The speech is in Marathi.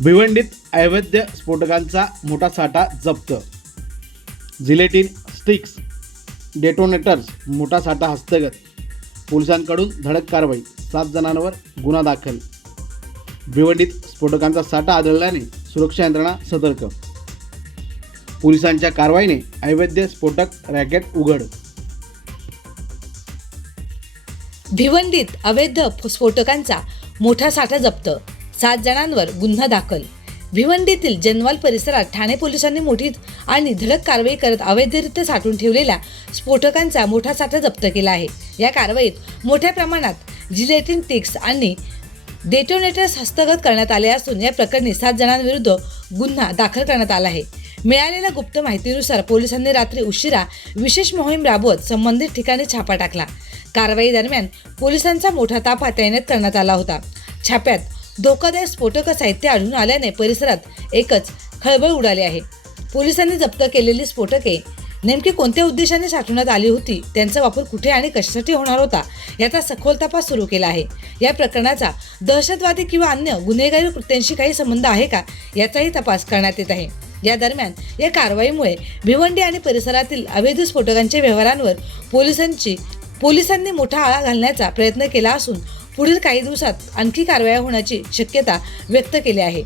भिवंडीत अवैध स्फोटकांचा मोठा साठा जप्त. जिलेटिन स्टिक्स, डेटोनेटर्स मोठा साठा हस्तगत. पोलिसांकडून धडक कारवाई, 7 जणांवर गुन्हा दाखल. भिवंडीत स्फोटकांचा साठा आढळल्याने सुरक्षा यंत्रणा सतर्क. पोलिसांच्या कारवाईने अवैध स्फोटक रॅकेट उघड. भिवंडीत अवैध स्फोटकांचा मोठा साठा जप्त, 7 जणांवर गुन्हा दाखल. भिवंडीतील जनवाल परिसरात ठाणे पोलिसांनी मोठी आणि धडक कारवाई करत अवैधरित्या साठवून ठेवलेल्या स्फोटकांचा मोठा साठा जप्त केला आहे. या कारवाईत मोठ्या प्रमाणात जिलेटिन टिक्स आणि डेटोनेटर्स हस्तगत करण्यात आले असून या प्रकरणी 7 जणांविरुद्ध गुन्हा दाखल करण्यात आला आहे. मिळालेल्या गुप्त माहितीनुसार पोलिसांनी रात्री उशिरा विशेष मोहीम राबवत संबंधित ठिकाणी छापा टाकला. कारवाई दरम्यान पोलिसांचा मोठा ताफा तैनात करण्यात आला होता. छाप्यात धोकादायक स्फोटक साहित्य आढळून आल्याने परिसरात एकच खळबळ उडाली आहे. पोलिसांनी जप्त केलेली स्फोटके नेमकी कोणत्या उद्देशाने साठवण्यात आली होती, त्यांचा वापर कुठे आणि कशासाठी होणार होता याचा सखोल तपास सुरू केला आहे. या प्रकरणाचा दहशतवादी किंवा अन्य गुन्हेगारी कृत्यांशी काही संबंध आहे का याचाही तपास करण्यात येत आहे. या दरम्यान या कारवाईमुळे भिवंडी आणि परिसरातील अवैध स्फोटकांच्या व्यवहारांवर पोलिसांनी मोठा आळा घालण्याचा प्रयत्न केला असून पुढील काही दिवसात आणखी कारवाया होण्याची शक्यता व्यक्त केली आहे.